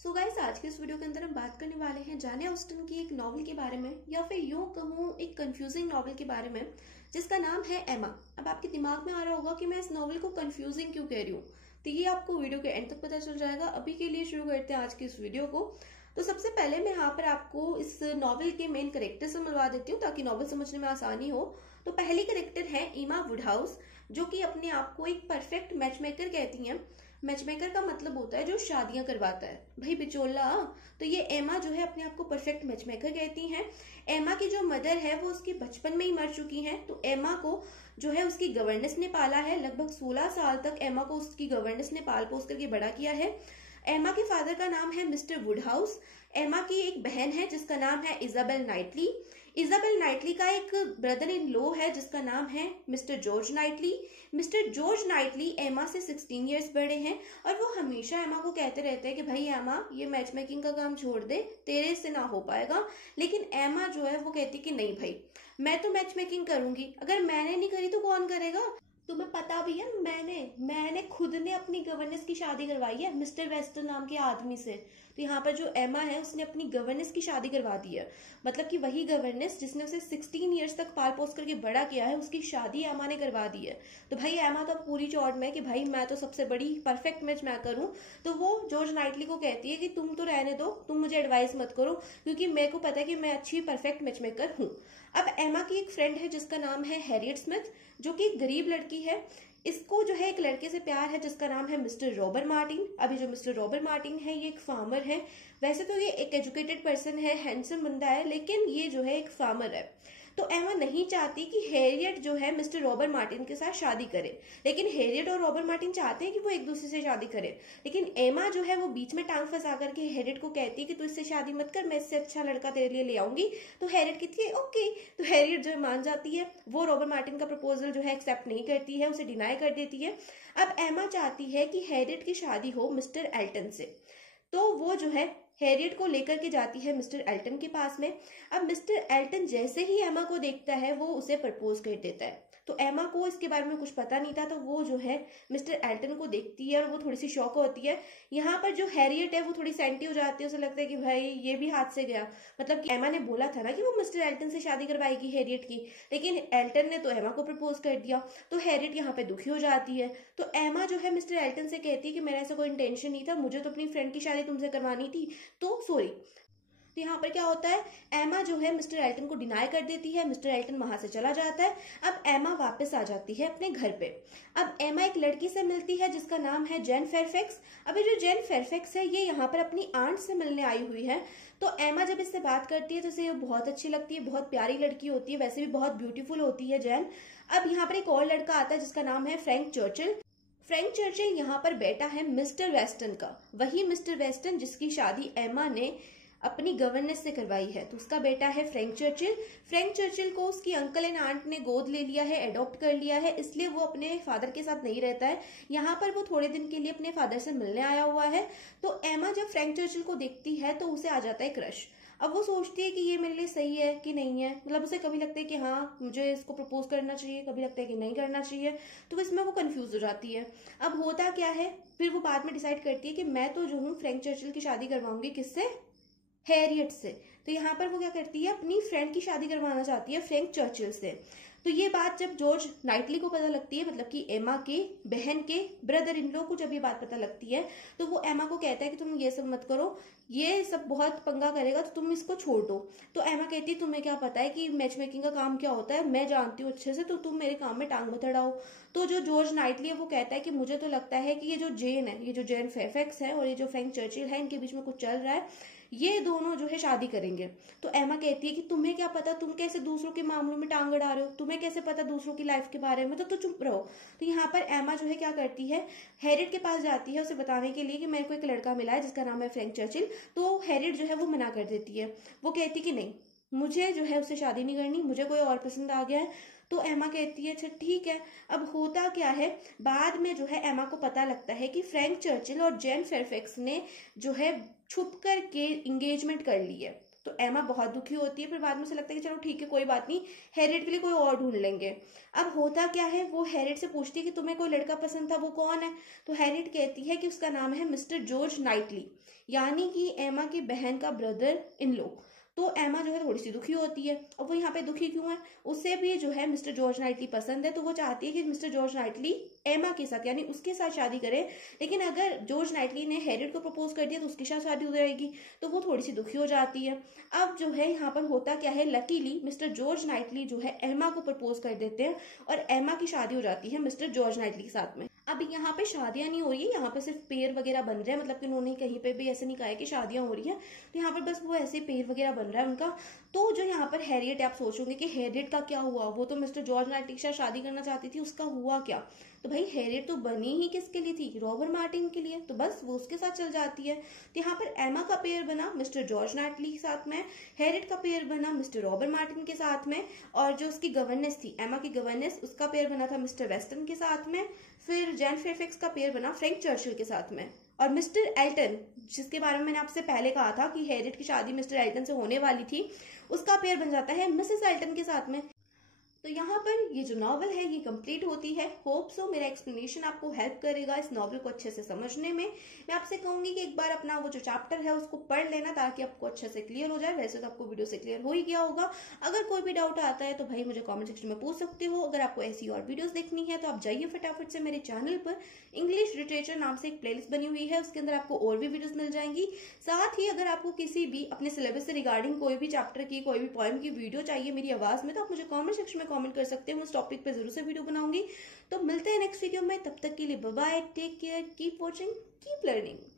So guys, आज के इस वीडियो के अंदर हम बात करने वाले हैं जाने ऑस्टन की एक नॉवल के बारे में, या फिर यूं कहूं एक कंफ्यूजिंग नॉवल के बारे में जिसका नाम है एमा। अब आपके दिमाग में आ रहा होगा कि मैं इस नॉवल को कंफ्यूजिंग क्यों कह रही हूँ, तो ये आपको वीडियो के एंड तक पता चल जाएगा। अभी के लिए शुरू करते हैं आज की इस वीडियो को। तो सबसे पहले मैं यहाँ पर आपको इस नॉवल के मेन कैरेक्टर से मिलवा देती हूँ ताकि नॉवल समझने में आसानी हो। तो पहली कैरेक्टर है एमा वुडहाउस, जो कि अपने आप को एक परफेक्ट मैच मेकर कहती हैं। मैच मेकर का मतलब होता है जो शादियां करवाता है, भाई बिचौला। तो ये एमा जो है अपने आप को परफेक्ट मैच मेकर कहती हैं। एमा की जो मदर है वो उसके बचपन में ही मर चुकी हैं, तो एमा को जो है उसकी गवर्नेंस ने पाला है। लगभग 16 साल तक एमा को उसकी गवर्नेंस ने पाल पोस करके बड़ा किया है। एमा के फादर का नाम है मिस्टर वुडहाउस। एमा की एक बहन है जिसका नाम है इजाबेल नाइटली। इजाबेल नाइटली का एक ब्रदर इन लॉ है जिसका नाम है mister George Knightley. Mister George Knightley एमा से 16 इयर्स बड़े हैं और वो हमेशा एमा को कहते रहते हैं कि भाई एमा, ये मैच मेकिंग का काम छोड़ दे, तेरे से ना हो पाएगा। लेकिन एमा जो है वो कहती कि नहीं भाई, मैं तो मैच मेकिंग करूंगी, अगर मैंने नहीं करी तो कौन करेगा। तुम्हें पता भी है, मैंने खुद ने अपनी गवर्नेंस की शादी करवाई है मिस्टर वेस्टन नाम के आदमी से। तो यहाँ पर जो एमा है उसने अपनी गवर्नेंस की शादी करवा दी है, मतलब कि वही गवर्नेंस जिसने उसे 16 इयर्स तक पाल पोस करके बड़ा किया है, उसकी शादी एमा ने करवा दी है। तो भाई एमा तो पूरी चौड़ में कि भाई मैं तो सबसे बड़ी परफेक्ट मैच मैं करूं। तो वो जॉर्ज नाइटली को कहती है कि तुम तो रहने दो, तुम मुझे एडवाइस मत करो, क्योंकि मेरे को पता है कि मैं अच्छी परफेक्ट मैच मेकर हूँ। अब एमा की एक फ्रेंड है जिसका नाम है हैरियट स्मिथ, जो कि एक गरीब लड़की है। इसको जो है एक लड़के से प्यार है जिसका नाम है मिस्टर रॉबर्ट मार्टिन। अभी जो मिस्टर रॉबर्ट मार्टिन है ये एक फार्मर है। वैसे तो ये एक एजुकेटेड पर्सन है, हैंडसम बंदा है, लेकिन ये जो है एक फार्मर है। तो एमा नहीं चाहती कि हैरियट जो है मिस्टर रॉबर्ट मार्टिन के साथ शादी करे, लेकिन हैरियट और रॉबर्ट मार्टिन चाहते हैं कि वो एक दूसरे से शादी करे। लेकिन एमा जो है वो बीच में टांग फंसा करके हैरियट को कहती है कि तू इससे शादी मत कर, मैं इससे अच्छा लड़का तेरे लिए ले आऊंगी। तो हैरियट कहती है ओके। तो हैरियट जो है मान जाती है। वो रॉबर्ट मार्टिन का प्रपोजल जो है एक्सेप्ट नहीं करती है, उसे डिनाई कर देती है। अब एमा चाहती है कि हैरियट की शादी हो मिस्टर एल्टन से। तो वो जो है हैरियट को लेकर के जाती है मिस्टर एल्टन के पास में। अब मिस्टर एल्टन जैसे ही एमा को देखता है वो उसे प्रपोज कर देता है। तो एमा को इसके बारे में कुछ पता नहीं था, तो वो जो है मिस्टर एल्टन को देखती है और वो थोड़ी सी शॉक होती है। यहाँ पर जो हैरियट है वो थोड़ी सेंटी हो जाती है, उसे लगता है कि भाई ये भी हाथ से गया। मतलब कि एमा ने बोला था ना कि वो मिस्टर एल्टन से शादी करवाएगी हैरियट की, लेकिन एल्टन ने तो एमा को प्रपोज कर दिया। तो हैरियट यहाँ पे दुखी हो जाती है। तो एमा जो है मिस्टर एल्टन से कहती है कि मेरा ऐसा कोई इंटेंशन नहीं था, मुझे तो अपनी फ्रेंड की शादी तुमसे करवानी थी, तो सॉरी। तो यहाँ पर क्या होता है, एमा जो है मिस्टर एल्टन को डिनाई कर देती है। मिस्टर एल्टन वहां से चला जाता है। अब एमा वापस आ जाती है अपने घर पे। अब एमा एक लड़की से मिलती है जिसका नाम है जेन फेयरफैक्स। अभी जो जेन फेयरफैक्स है ये यहाँ पर अपनी आंट से मिलने आई हुई है। तो एमा जब इससे बात करती है तो इसे बहुत अच्छी लगती है, बहुत प्यारी लड़की होती है, वैसे भी बहुत ब्यूटीफुल होती है जेन। अब यहाँ पर एक और लड़का आता है जिसका नाम है फ्रैंक चर्चिल। फ्रैंक चर्चिल यहाँ पर बेटा है मिस्टर वेस्टन का, वही मिस्टर वेस्टन जिसकी शादी एमा ने अपनी गवर्नेंस से करवाई है। तो उसका बेटा है फ्रैंक चर्चिल। फ्रैंक चर्चिल को उसकी अंकल एंड आंट ने गोद ले लिया है, अडॉप्ट कर लिया है, इसलिए वो अपने फादर के साथ नहीं रहता है। यहाँ पर वो थोड़े दिन के लिए अपने फादर से मिलने आया हुआ है। तो एमा जब फ्रैंक चर्चिल को देखती है तो उसे आ जाता है क्रश। अब वो सोचती है कि ये मेरे लिए सही है कि नहीं है, मतलब उसे कभी लगता है कि हाँ मुझे इसको प्रपोज करना चाहिए, कभी लगता है कि नहीं करना चाहिए। तो इसमें वो कंफ्यूज हो जाती है। अब होता क्या है, फिर वो बाद में डिसाइड करती है कि मैं तो जो हूँ फ्रैंक चर्चिल की शादी करवाऊंगी, किससे, हैरियट से। तो यहाँ पर वो क्या करती है, अपनी फ्रेंड की शादी करवाना चाहती है फ्रैंक चर्चिल से। तो ये बात जब जॉर्ज नाइटली को पता लगती है, मतलब कि एमा के बहन के ब्रदर इन लॉ को जब ये बात पता लगती है, तो वो एमा को कहता है कि तुम ये सब मत करो, ये सब बहुत पंगा करेगा, तो तुम इसको छोड़ दो। तो एमा कहती है तुम्हें क्या पता है कि मैच मेकिंग का काम क्या होता है, मैं जानती हूँ अच्छे से, तो तुम मेरे काम में टांग मत अड़ाओ। तो जो जॉर्ज नाइटली है वो कहता है कि मुझे तो लगता है कि ये जो जेन है, ये जो जेन फेयरफैक्स है और ये जो फ्रैंक चर्चिल है, इनके बीच में कुछ चल रहा है, ये दोनों जो है शादी करेंगे। तो एमा कहती है कि तुम्हें क्या पता, तुम कैसे दूसरों के मामलों में टांग अड़ा रहे हो, तुम्हें कैसे पता दूसरों की लाइफ के बारे में, तो चुप रहो। तो यहाँ पर एमा जो है क्या करती है, हैरियट के पास जाती है उसे बताने के लिए कि मेरे को एक लड़का मिला है जिसका नाम है फ्रैंक चर्चिल। तो हैरियट जो है वो मना कर देती है, वो कहती कि नहीं, मुझे जो है उससे शादी नहीं करनी, मुझे कोई और पसंद आ गया है। तो एमा कहती है अच्छा ठीक है। अब होता क्या है, बाद में जो है एमा को पता लगता है कि फ्रैंक चर्चिल और जेन फेयरफैक्स ने जो है छुप कर के इंगेजमेंट कर ली है। तो एमा बहुत दुखी होती है, फिर बाद में उसे लगता है कि चलो ठीक है कोई बात नहीं, हैरियट के लिए कोई और ढूंढ लेंगे। अब होता क्या है, वो हैरियट से पूछती है कि तुम्हें कोई लड़का पसंद था, वो कौन है? तो हैरियट कहती है कि उसका नाम है मिस्टर जॉर्ज नाइटली, यानी कि एमा की बहन का ब्रदर इन लो। तो एमा जो है थोड़ी सी दुखी होती है। और वो यहाँ पे दुखी क्यों है? उसे भी जो है मिस्टर जॉर्ज नाइटली पसंद है, तो वो चाहती है कि मिस्टर जॉर्ज नाइटली एमा के साथ यानी उसके साथ शादी करे। लेकिन अगर जॉर्ज नाइटली ने हैरियट को प्रपोज कर दिया तो उसके साथ शादी हो जाएगी, तो वो थोड़ी सी दुखी हो जाती है। अब जो है यहाँ पर होता क्या है, लकीली मिस्टर जॉर्ज नाइटली जो है एमा को प्रपोज कर देते हैं और एमा की शादी हो जाती है मिस्टर जॉर्ज नाइटली के साथ में। अब यहाँ पे शादियां नहीं हो रही है, यहाँ पे सिर्फ पेड़ वगैरह बन रहे हैं, मतलब कि उन्होंने कहीं पे भी ऐसे नहीं कहा है कि शादियां हो रही है, तो यहाँ पर बस वो ऐसे पेड़ वगैरह बन रहा है उनका। तो जो यहाँ पर हैरियट, आप सोचोगे कि हैरियट का क्या हुआ, वो तो मिस्टर जॉर्ज नाइटली के साथ शादी करना चाहती थी, उसका हुआ क्या? तो भाई हैरियट तो बनी ही किसके लिए थी? रॉबर्ट मार्टिन के लिए, तो बस वो उसके साथ चल जाती है। तो यहाँ पर एमा का पेयर बना मिस्टर जॉर्ज नाइटली के साथ में, हैरियट का पेयर बना मिस्टर रॉबर्ट मार्टिन के साथ में, और जो उसकी गवर्नेंस थी, एमा की गवर्नेंस, उसका पेयर बना था मिस्टर वेस्टन के साथ में। फिर जैन फेयरफैक्स का पेयर बना फ्रैंक चर्चिल के साथ में। और मिस्टर एल्टन, जिसके बारे में मैंने आपसे पहले कहा था कि हैरियट की शादी मिस्टर एल्टन से होने वाली थी, उसका पेयर बन जाता है मिसेस एल्टन के साथ में। तो यहाँ पर ये जो नॉवल है ये कंप्लीट होती है। होप सो मेरा एक्सप्लेनेशन आपको हेल्प करेगा इस नॉवल को अच्छे से समझने में। मैं आपसे कहूंगी कि एक बार अपना वो जो चैप्टर है उसको पढ़ लेना ताकि आपको अच्छे से क्लियर हो जाए। वैसे तो आपको वीडियो से क्लियर हो ही गया होगा। अगर कोई भी डाउट आता है तो भाई मुझे कॉमेंट सेक्शन में पूछ सकते हो। अगर आपको ऐसी और वीडियोज देखनी है तो आप जाइए फटाफट से मेरे चैनल पर, इंग्लिश लिटरेचर नाम से एक प्लेलिस्ट बनी हुई है, उसके अंदर आपको और भी वीडियोज मिल जाएंगी। साथ ही अगर आपको किसी भी अपने सिलेबस से रिगार्डिंग कोई भी चैप्टर की, कोई भी पोएम की वीडियो चाहिए मेरी आवाज में, तो आप मुझे कॉमेंट सेक्शन में कॉमेंट कर सकते हो। टॉपिक पे जरूर से वीडियो बनाऊंगी। तो मिलते हैं नेक्स्ट वीडियो में, तब तक के लिए bye bye, take care, keep watching, keep learning.